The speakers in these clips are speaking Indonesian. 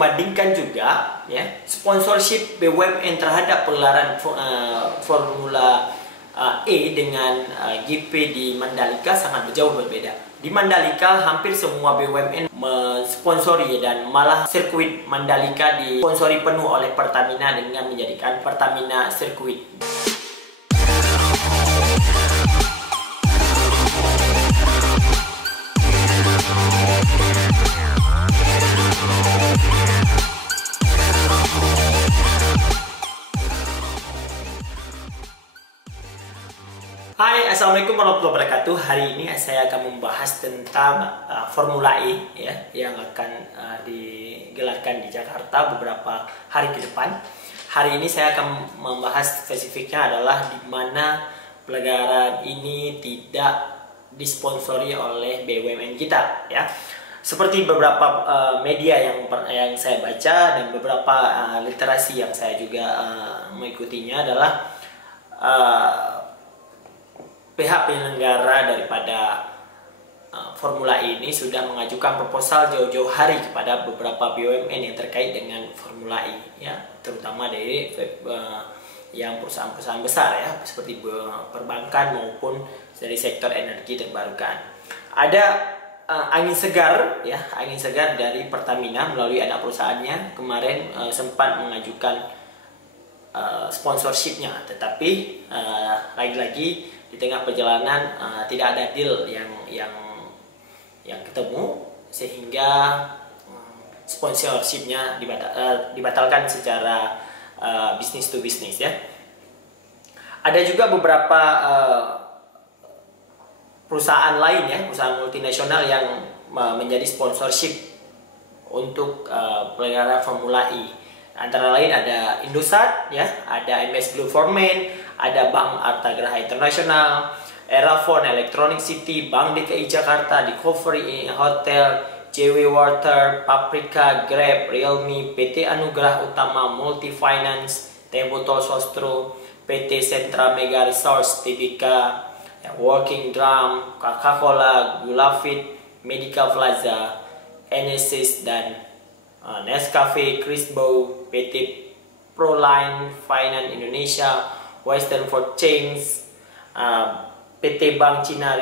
membandingkan juga ya sponsorship BUMN terhadap pegelaran Formula E dengan GP di Mandalika sangat jauh berbeda. Di Mandalika hampir semua BUMN mensponsori dan malah sirkuit Mandalika disponsori penuh oleh Pertamina dengan menjadikan Pertamina sirkuit. Hai, assalamualaikum warahmatullahi wabarakatuh. Hari ini saya akan membahas tentang Formula E ya, yang akan digelarkan di Jakarta beberapa hari ke depan. Hari ini saya akan membahas spesifiknya adalah di mana pegelaran ini tidak disponsori oleh BUMN kita ya. Seperti beberapa media yang saya baca dan beberapa literasi yang saya juga mengikutinya adalah pihak penyelenggara daripada Formula E ini sudah mengajukan proposal jauh-jauh hari kepada beberapa BUMN yang terkait dengan Formula E ya, terutama dari yang perusahaan-perusahaan besar ya, seperti perbankan maupun dari sektor energi terbarukan. Ada angin segar ya, angin segar dari Pertamina melalui anak perusahaannya kemarin sempat mengajukan sponsorshipnya, tetapi lagi-lagi di tengah perjalanan tidak ada deal yang ketemu sehingga sponsorshipnya dibatalkan secara bisnis to bisnis ya. Ada juga beberapa perusahaan lain ya, perusahaan multinasional yang menjadi sponsorship untuk pegelaran Formula E. Antara lain ada Indosat ya, ada MS Blue Forman, ada Bank Artagraha Internasional, Erafon Electronic City, Bank DKI Jakarta, Discovery Hotel, JW Water, Paprika, Grab, Realme, PT Anugerah Utama Multifinance, Tembotol Sostro, PT Sentra Mega Resource Tbk, Working Drum, Coca-Cola, Gulafit, Medical Plaza, Enesis dan Nescafe, Crisbo, PT Proline Finance Indonesia, Western Ford Chains, PT Bank Cina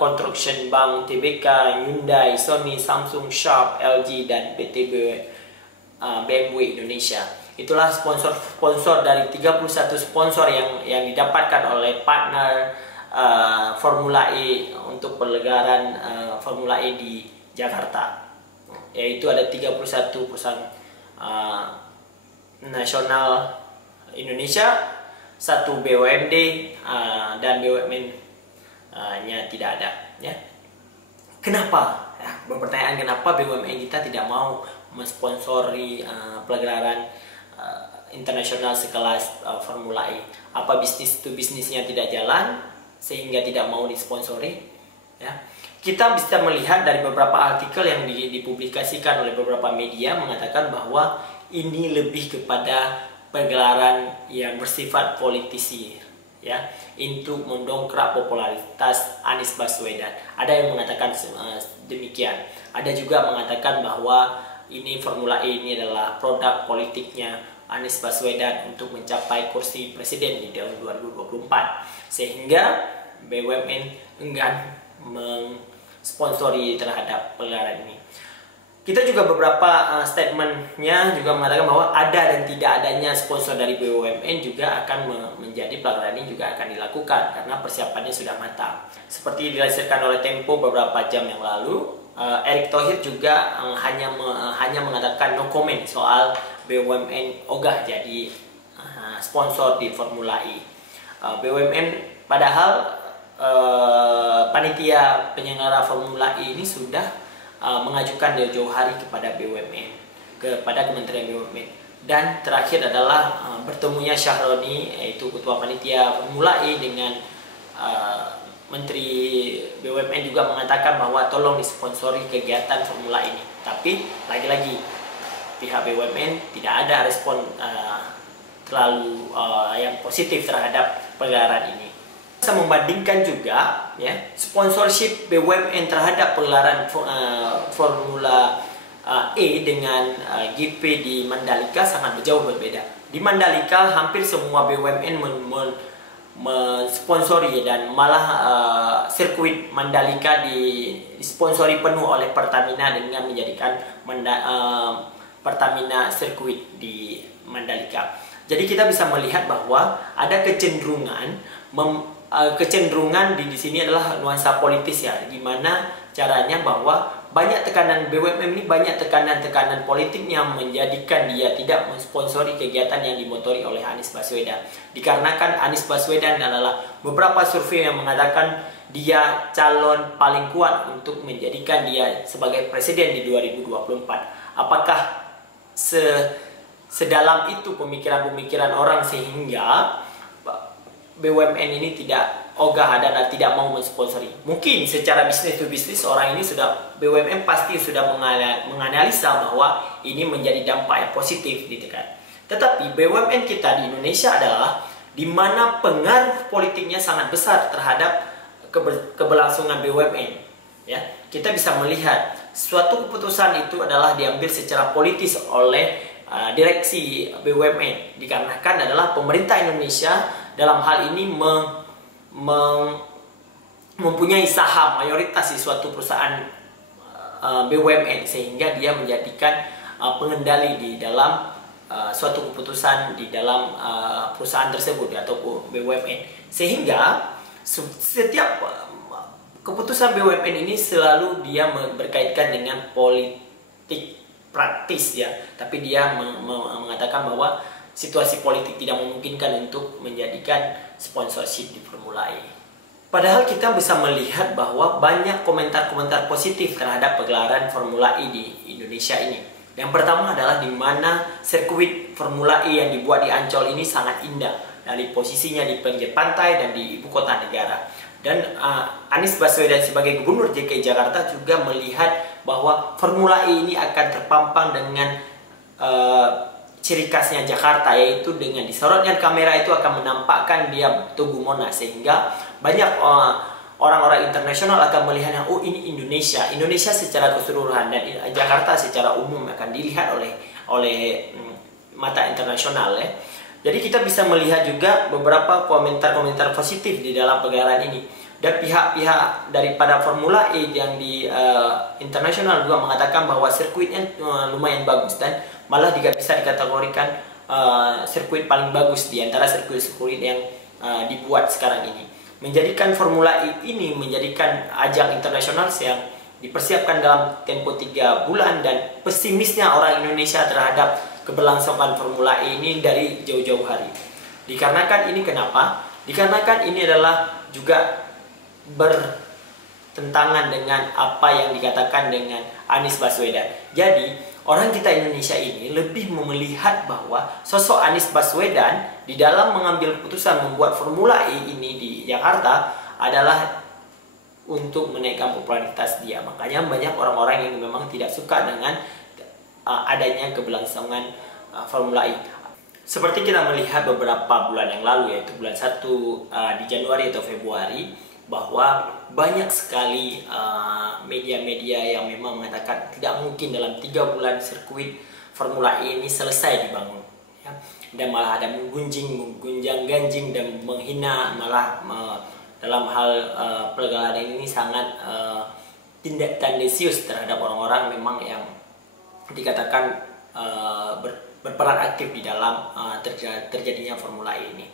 Construction Bank Tbk, Hyundai, Sony, Samsung, Sharp, LG dan PT BMW Indonesia. Itulah sponsor dari 31 sponsor yang didapatkan oleh partner Formula E untuk pegelaran Formula E di Jakarta. Yaitu ada 31 perusahaan nasional Indonesia, 1 BUMD dan BUMN-nya tidak ada ya. Kenapa? Ya, pertanyaan kenapa BUMN kita tidak mau mensponsori pegelaran internasional sekelas Formula E? Apa bisnis to bisnisnya tidak jalan sehingga tidak mau disponsori ya? Kita bisa melihat dari beberapa artikel yang dipublikasikan oleh beberapa media mengatakan bahwa ini lebih kepada pegelaran yang bersifat politisir ya, untuk mendongkrak popularitas Anies Baswedan. Ada yang mengatakan demikian. Ada juga mengatakan bahwa ini Formula E ini adalah produk politiknya Anies Baswedan untuk mencapai kursi presiden di tahun 2024, sehingga BUMN enggan sponsori terhadap pegelaran ini. Kita juga beberapa statementnya juga mengatakan bahwa ada dan tidak adanya sponsor dari BUMN juga akan menjadi pegelaran ini juga akan dilakukan karena persiapannya sudah matang. Seperti dilansirkan oleh Tempo beberapa jam yang lalu, Erick Thohir juga hanya mengatakan no comment soal BUMN ogah jadi sponsor di Formula E. BUMN padahal panitia penyelenggara Formula E ini sudah mengajukan jauh-jauh hari kepada BUMN, kepada Kementerian BUMN. Dan terakhir adalah bertemunya Syahroni, yaitu ketua panitia Formula E dengan Menteri BUMN juga mengatakan bahwa tolong disponsori kegiatan Formula ini. Tapi lagi-lagi pihak BUMN tidak ada respon terlalu yang positif terhadap pegelaran ini. Bisa membandingkan juga ya sponsorship BUMN terhadap pegelaran Formula E dengan GP di Mandalika sangat jauh berbeda. Di Mandalika hampir semua BUMN mensponsori, dan malah sirkuit Mandalika disponsori penuh oleh Pertamina dengan menjadikan Pertamina sirkuit di Mandalika. Jadi kita bisa melihat bahwa ada kecenderungan di sini adalah nuansa politis ya, gimana caranya bahwa banyak tekanan BUMN ini, banyak tekanan politik yang menjadikan dia tidak mensponsori kegiatan yang dimotori oleh Anies Baswedan. Dikarenakan Anies Baswedan adalah beberapa survei yang mengatakan dia calon paling kuat untuk menjadikan dia sebagai presiden di 2024. Apakah sedalam itu pemikiran-pemikiran orang sehingga BUMN ini tidak ogah dan tidak mau mensponsori? Mungkin secara bisnis to bisnis orang ini BUMN pasti sudah menganalisa bahwa ini menjadi dampak yang positif di dekat. Tetapi BUMN kita di Indonesia adalah di mana pengaruh politiknya sangat besar terhadap keberlangsungan BUMN. Ya, kita bisa melihat suatu keputusan itu adalah diambil secara politis oleh direksi BUMN, dikarenakan adalah pemerintah Indonesia dalam hal ini mempunyai saham mayoritas di suatu perusahaan BUMN, sehingga dia menjadikan pengendali di dalam suatu keputusan di dalam perusahaan tersebut atau BUMN, sehingga setiap keputusan BUMN ini selalu dia berkaitkan dengan politik praktis ya, tapi dia mengatakan bahwa situasi politik tidak memungkinkan untuk menjadikan sponsorship di Formula E. Padahal kita bisa melihat bahwa banyak komentar-komentar positif terhadap pegelaran Formula E di Indonesia ini. Yang pertama adalah di mana sirkuit Formula E yang dibuat di Ancol ini sangat indah, dari posisinya di pinggir pantai dan di ibu kota negara. Dan Anies Baswedan sebagai Gubernur DKI Jakarta juga melihat bahwa Formula E ini akan terpampang dengan ciri khasnya Jakarta, yaitu dengan disorotnya kamera itu akan menampakkan dia Tugu Monas, sehingga banyak orang-orang internasional akan melihatnya, oh ini Indonesia secara keseluruhan, dan Jakarta secara umum akan dilihat oleh mata internasional ya. Jadi kita bisa melihat juga beberapa komentar-komentar positif di dalam pegelaran ini, dan pihak-pihak daripada Formula E yang di internasional juga mengatakan bahwa sirkuitnya lumayan bagus, dan malah bisa dikategorikan sirkuit paling bagus di antara sirkuit-sirkuit yang dibuat sekarang ini, menjadikan Formula E ini menjadikan ajang internasional yang dipersiapkan dalam tempo 3 bulan, dan pesimisnya orang Indonesia terhadap keberlangsungan Formula E ini dari jauh-jauh hari. Dikarenakan ini kenapa? Dikarenakan ini adalah juga bertentangan dengan apa yang dikatakan dengan Anies Baswedan. Jadi orang kita Indonesia ini lebih melihat bahwa sosok Anies Baswedan di dalam mengambil keputusan membuat Formula E ini di Jakarta adalah untuk menaikkan popularitas dia. Makanya banyak orang-orang yang memang tidak suka dengan adanya keberlangsungan Formula E. Seperti kita melihat beberapa bulan yang lalu, yaitu bulan 1 di Januari atau Februari, bahwa banyak sekali media-media yang memang mengatakan tidak mungkin dalam 3 bulan sirkuit Formula E ini selesai dibangun ya. Dan malah ada menggunjang-ganjing dan menghina, malah dalam hal pegelaran ini sangat tindak tendensius terhadap orang-orang memang yang dikatakan berperan aktif di dalam terjadinya Formula E ini.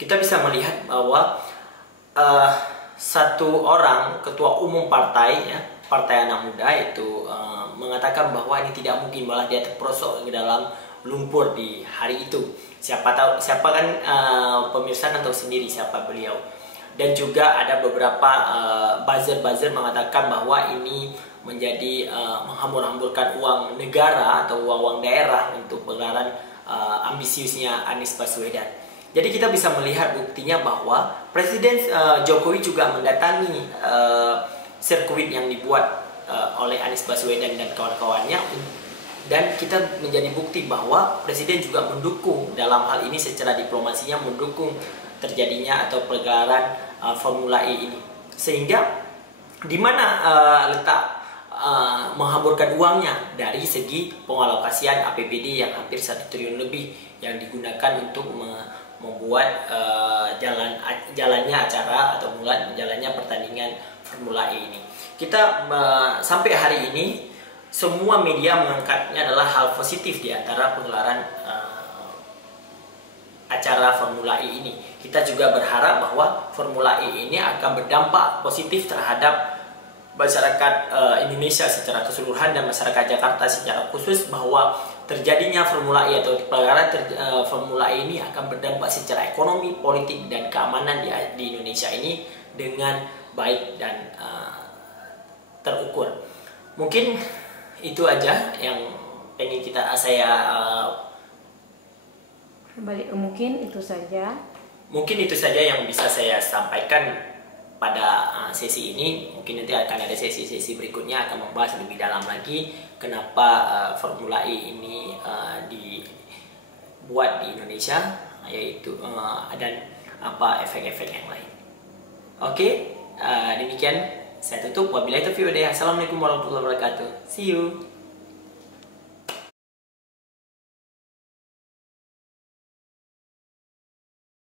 Kita bisa melihat bahwa satu orang ketua umum partai ya, Partai Anak Muda itu mengatakan bahwa ini tidak mungkin, malah dia terperosok ke dalam lumpur di hari itu. Siapa kan pemirsa kan tahu sendiri siapa beliau. Dan juga ada beberapa buzzer mengatakan bahwa ini menjadi menghambur-hamburkan uang negara atau uang daerah untuk pegelaran ambisiusnya Anies Baswedan. Jadi kita bisa melihat buktinya bahwa Presiden Jokowi juga mendatangi sirkuit yang dibuat oleh Anies Baswedan dan kawan-kawannya, dan kita menjadi bukti bahwa Presiden juga mendukung dalam hal ini secara diplomasinya, mendukung terjadinya atau pegelaran Formula E ini. Sehingga di mana letak menghamburkan uangnya dari segi pengalokasian APBD yang hampir 1 triliun lebih yang digunakan untuk membuat jalannya acara atau jalannya pertandingan Formula E ini. Kita sampai hari ini semua media mengangkatnya adalah hal positif di antara pengelaran acara Formula E ini. Kita juga berharap bahwa Formula E ini akan berdampak positif terhadap masyarakat Indonesia secara keseluruhan dan masyarakat Jakarta secara khusus, bahwa terjadinya Formula E atau pengelaran Formula E ini akan berdampak secara ekonomi, politik, dan keamanan di Indonesia ini dengan baik dan terukur. Mungkin itu aja yang pengen saya Mungkin itu saja yang bisa saya sampaikan pada sesi ini. Mungkin nanti akan ada sesi-sesi berikutnya akan membahas lebih dalam lagi kenapa Formula E ini dibuat di Indonesia, yaitu dan apa efek-efek yang lain. Oke, demikian saya tutup. Wabillahi taufiq wal hidayah. Assalamualaikum warahmatullahi wabarakatuh. See you.